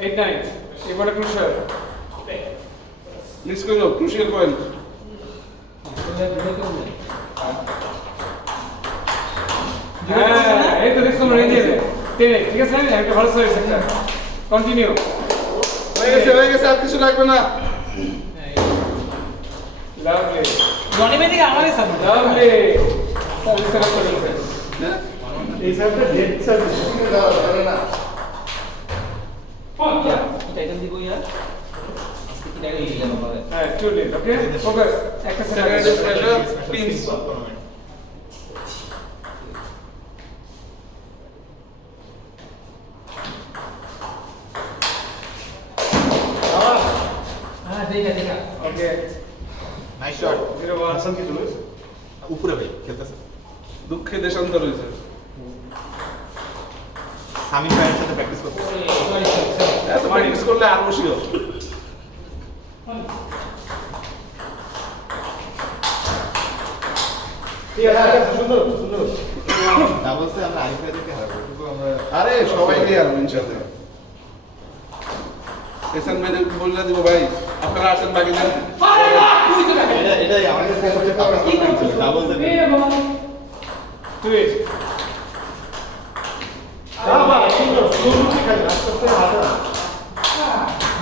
8 9 এবারে crucial miss করো crucial point হ্যাঁ এই তো দেখছো রেঞ্জে টেনে ঠিক আছে না একটা ভালো সার্ভিস একটা কন্টিনিউ হয়ে গেছে আর কিছু লাগবে না লাভলি জনি ভাই দিকে আমারই সামনে লাভলি সার্ভিস সেট করে দিয়েছে এই সাইডটা ডেড সার্ভিস না টাইটেল দিব ইয়ার আজকে কি টাইটেল দিলাম আমরা হ্যাঁ টু ডে ওকে ফোকাস একটা সেকেন্ড সেকেন্ড প্রেসার পিনস হ্যাঁ দেখা দেখা ওকে নাইস শট 0 1 কি তুমি উপরে ভাই খেলতেছে দুঃখে দেশান্তর হয়েছে সামিন ভাইয়ের সাথে প্র্যাকটিস করতে এত প্র্যাকটিস করলে আর বসি হবে সুন্দর সুন্দর ডাবলসে আমরা আরিফ ভাইদেরকে হারাবো কিন্তু আমরা আরে সবাই নিয়ে আর ইনশাআল্লাহ এসান ভাই বললা দিব ভাই আপনারা আসেন বাকি যান এটাই আমাদের সবচেয়ে পাওয়ার ডাবলসে তুই সুন্দর সুন্দর ঠিক আছে আস্তে আস্তে হাতে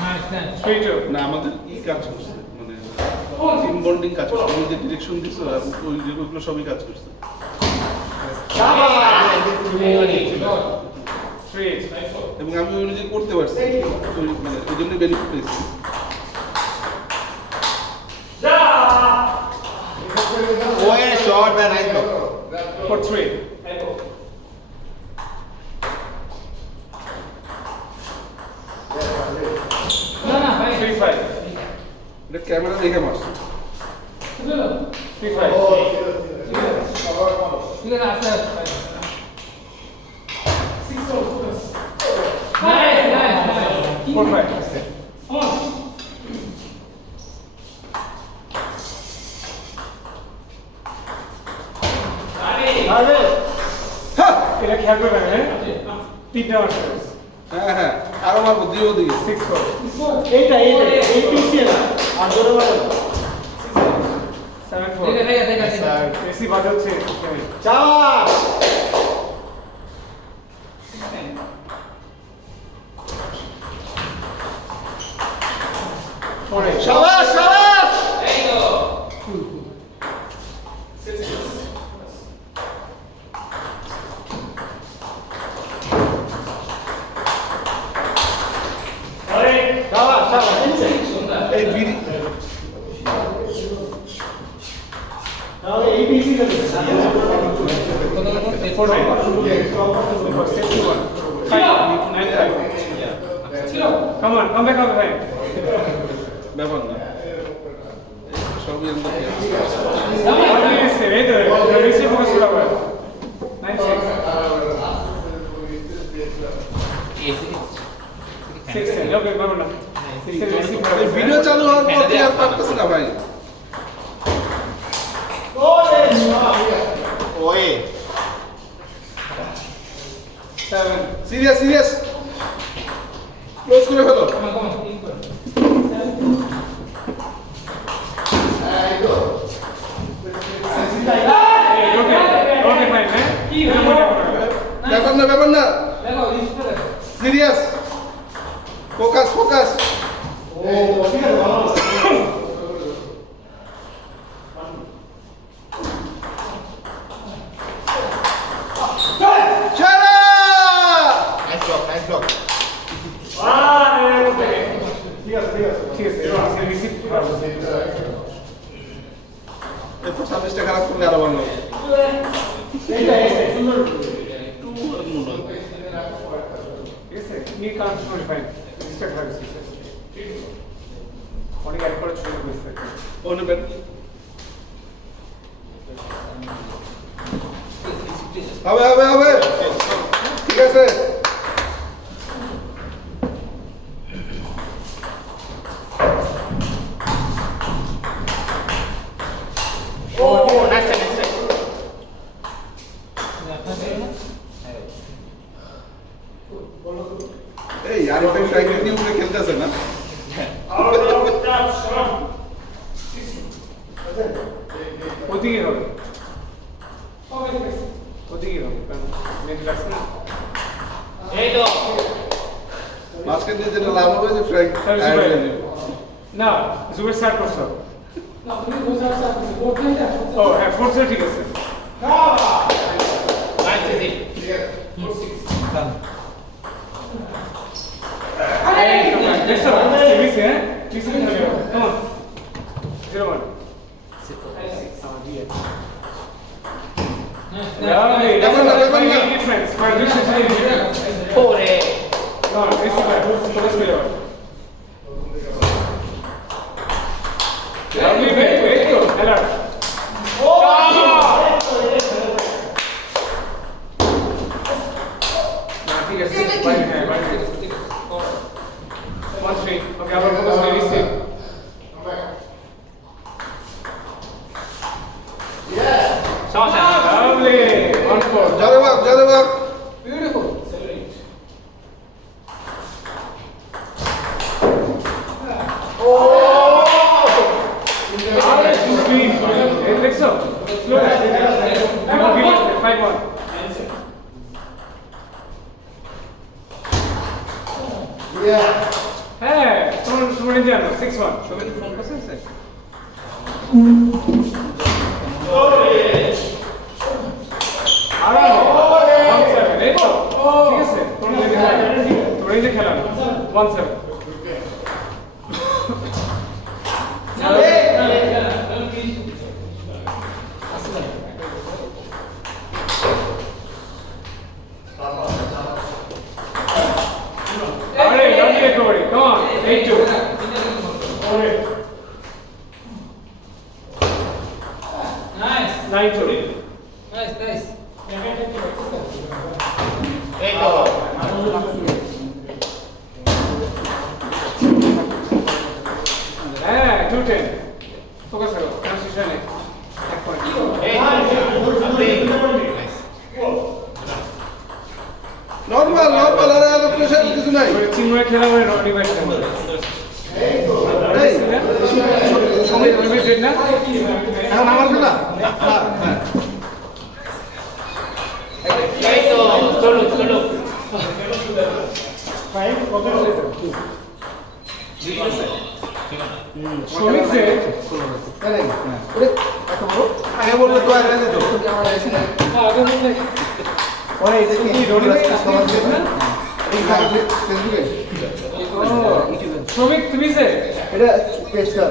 নাইস নাইস স্ট্রেট না আমাদের কাজ করছে মানে টিম বন্ডিং কাজ করছে আমি যে ডিরেকশন দিছো আর ওইগুলো সবই কাজ করছে স্ট্রেট এবং আমি ওই অনুযায়ী করতে পারছি মানে এই জন্য বেনিফিট পেয়েছি way shot man nice block for 3 না না ভাই 3 5 এটা ক্যামেরা দেখে মারছে 3 5 ঠিক আছে আছে নাইস নাইস নাইস 4 5 আরে হ্যাঁ এটা খেয়াল করবেন হ্যাঁ তিনটা মারছে হ্যাঁ হ্যাঁ আরো মারবো দিও দিকে 6 4 এইটা এই পিছিয়ে না আর জোরে মারো 7 দেখা 4 দেখা দেখা স্যার বেশি বাজাচ্ছে চার পরে শাবাশ শাবাশ এই তো শাবাশ শাবাশ এই বিড়ি তাহলে এই পিছি না কত কত 4 ছিল come on come back up ভাই ব্যাপার না সবই আমরা আপনি এসে এই তো বেশি ফোকাস করা হয় 9 6 6 ওকে বাবা না 6 বেশি ভিডিও চালু হওয়ার পর কি আর পারতেছ না ভাই ওয়ে 7 সিরিয়াস সিরিয়াস ক্লোজ করে ফেলো কমন কমন ওকে ওকে ফাইন হ্যাঁ কি ব্যাপার না দেখো লিস্টে দেখো সিরিয়াস ফোকাস ফোকাস ছাড়া নাইস ব্লক নাইস ব্লক ঠিক আছে রিসিভ এরপর সার্ভিসটা খারাপ করলে আরো ভালো হবে ঠিক আছে নি কাম সরি ফাইন স্টার্ট হবে অনেক অ্যাড করা শুরু করেছে অনুবেন হবে ঠিক আছে নাইস নাইস এই আর একটা ফ্রাইডে নিয়ে উপরে খেলতেছে না Out of touch, shot. ওদিকে হবে ওদিকে হবে কারণ নেট লাগছে না এই তো মাঝখান দিয়ে যেটা লাভ হবে যে ফ্রাইড Sorry, sorry. না জুবের স্টার্ট করছো ও হ্যাঁ ফোর্থ ঠিক আছে নাইস ইজি এই তো দেখছো মিসে হ্যাঁ মিসে খেলে come on 0-1 Lovely. Difference. For this is ওরে no, this is bad. Focus me over. Lovely, very good. Alert. ঠিক আছে বাইরে হ্যাঁ বাইরে 1-3 ওকে আবার ফোকাস করে রিসিভ সমস্যা Lovely. 1-4 যারে বাপ Beautiful. Speed. It looks so. Slow down. Give it 5-1. হ্যাঁ তোমার এই জানো 6-1 সবাই ফোন করছে আরাম 1-7 এই তো ঠিক আছে তোমরা এই যে খেলা 1-7 Alright, don't get worried. Come on, 8-2. Alright. Nice 9-2. Nice nice এই তো হ্যাঁ 2-10. Focus করো. Concentration নেই. 1 point. এই নাইস নরমাল আর প্রেসার কিছু নাই এবারে চিন্ময় খেলা মানে ডিভাইস করবে। এই সময় ডিভাইস দেন না? এখন আমার খেলা এই তো চলো চলো শ্রমিক যে আগে বললে তো আগে যেত কি রনি না? ও, শ্রমিক তুমি যে এটা পেশকার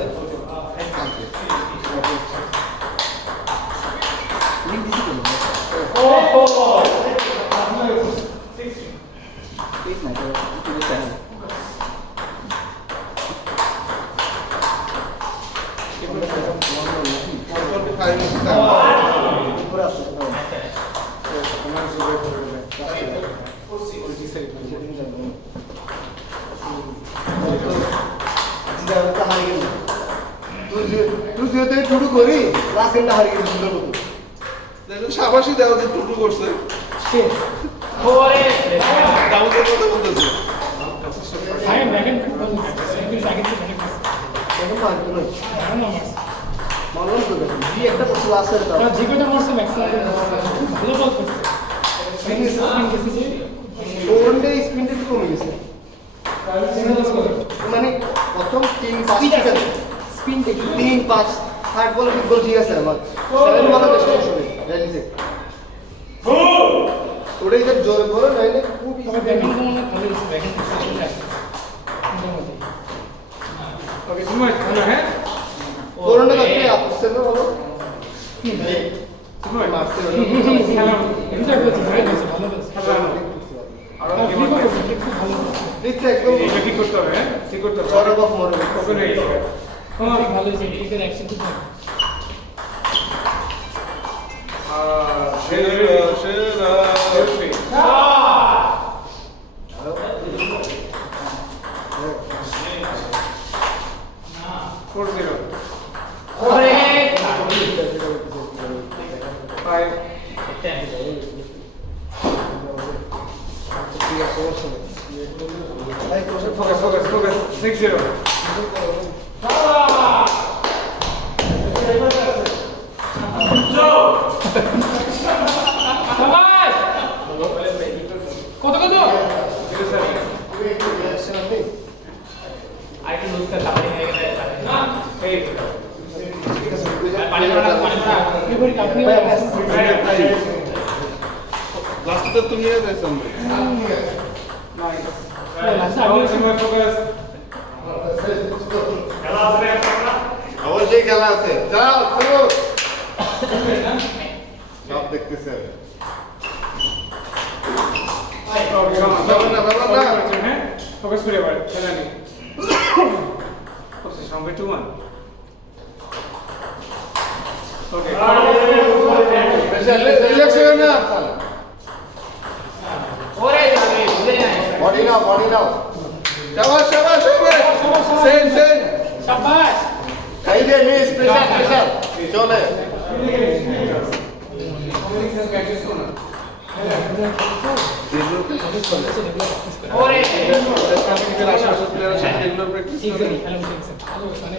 তুই যেতে শুরু করি রাসেলটা হারিয়ে গেছি সুন্দর মতো দেখুন সাবাসী দেওয়া যে টুটু করছে ওরে দাউদের কথা বলতেছে এখন পারতো না মানলাম তো দেখুন জি একটা করছিল আসলে তাও ওয়ানডে স্পিনটা একটু কমে গেছে মানে প্রথম 3-5 স্পিন থেকে 3-5 থার্ড বলে ফুটবল ঠিক আছে আমার 7 মাথা বেশি আসলে রিয়েলিজে ওটাই যে জোর করে নাইলে খুব ওকে চিন্ময় খেলা হ্যাঁ করোনা কাছে আপসে না বলো চিন্ময় মারতে খেলা এনজয় করছি খেলা আর দেখতে একদম এটা ঠিক করতে হবে হ্যাঁ ঠিক করতে হবে চড়া বাপ মরে কবে নেই এই কোষে Focus, focus, focus. 6-0. শাবাশ! কত কত? আরেকটু লুজ করতে পারি হয়ে গেলে এই পানি ভরা পানি ভরা লাস্টে তো তুমি নিয়ে যাইছো আমরা focus. অবশ্যই খেলা আছে যাও চলো সব দেখতেছে Okay, come on. ব্যাপার না, ব্যাপার না। হ্যাঁ? Focus করে এবার, খেলা নেই। কত সঙ্গে 2-1? Okay. রিল্যাক্স হয়ে না ওরে যাবে ভুলে যায় বডি নাও শাবাশ শাবাশ শাবাশ সেন সেন শাবাশ এই যে মিস প্রেসার চলে ওরে রেগুলার প্র্যাকটিস ঠিক করে আছে খেলা উঠেছে ভালো মানে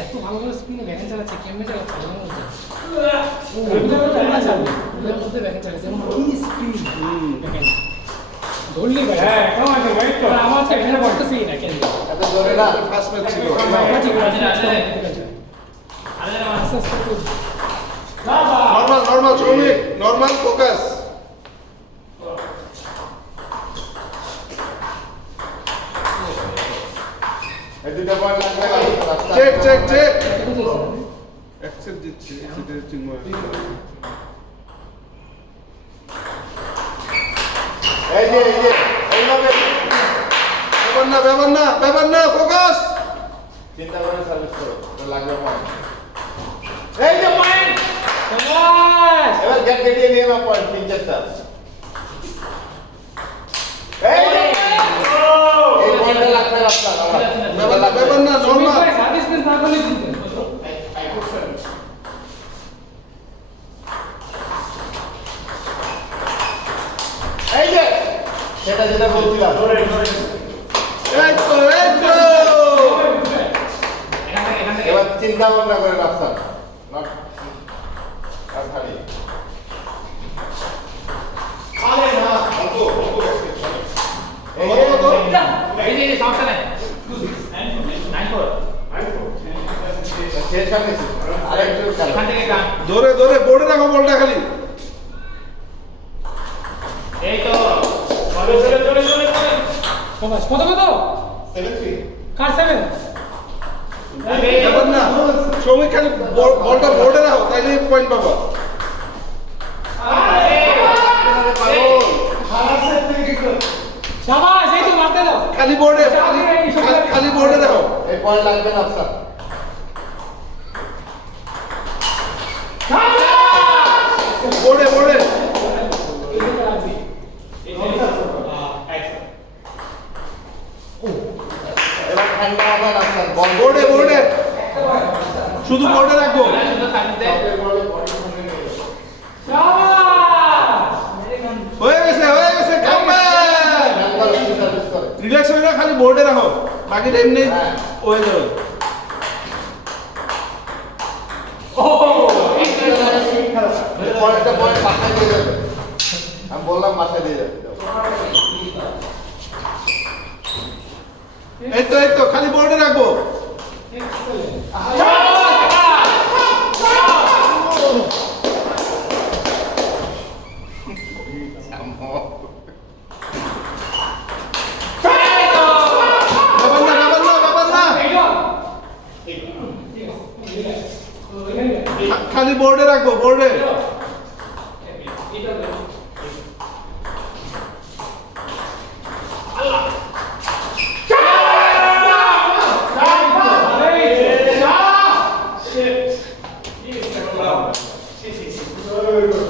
এত ভালো ভালো স্পিনে ব্যাকেন চালাচ্ছে কেমনে চালাচ্ছে মনে হচ্ছে ওদের মধ্যে ব্যাকেন চালাচ্ছে এমন কি স্পিন ব্যাকেন ধরলি ভাই হ্যাঁ, come on, wait তো। আমার তো এখানে করতেছেই না কেন এত জোরে না ফার্স্ট ম্যাচ ছিল আস্তে আস্তে করবো। নরমাল শ্রমিক নরমাল ফোকাস এই দুটো পয়েন্ট লাগবে চেক চেক চেক কত হয়েছে? অ্যাকসেপ্ট দিচ্ছে সেটা চিন্ময় এই যে এইভাবে ব্যাপার না ফোকাস চিন্তা করে সার্ভিস করো তো লাগবে পয়েন্ট এই যে পয়েন্ট শাবাশ! এবার গেট কেটে নিয়ে নাও পয়েন্ট 3-4টা এই যে এই পয়েন্টটা লাগবে আপনার ব্যাপার না শ্রমিক নরমাল ভাই সার্ভিস মিস না করলে জিতবে এই যে সেটা যেটা বলছিলাম এই তো এখান থেকে এবার চিন্তা ভাবনা করে রাখছেন নট আর খালি আরে না এই যে সমস্যা নাই 9-4 শেষ হবে আরেকটু খেলা এখান থেকে কাম ধরে বোর্ডে রাখো বলটা খালি এই তো শাবাশ কত কত 7-3 কার 7 ব্যাপার না শ্রমিক খালি বলটা বোর্ডে রাখো তাইলে পয়েন্ট পাবো শাবাশ এই তো মারতে দাও খালি বোর্ডে খালি বোর্ডে রাখো এই পয়েন্ট লাগবে না আপনার বোর্ডে এবার ঠান্ডা হবে না আপনার বল বোর্ডে শুধু বোর্ডে রাখবো শুধু সার্ভিস দেয় শাবাশ হয়ে গেছে কাম সার্ভিস করে রিল্যাক্স হয়ে না খালি বোর্ডে রাখো বাকিটা এমনি হয়ে যাবে পয়েন্টটা পয়েন্ট বাসায় দিয়ে যাবে আমি বললাম বাসায় দিয়ে যাবে এই তো খালি বোর্ডে রাখবো ব্যাপার না খালি বোর্ডে রাখবো বোর্ডে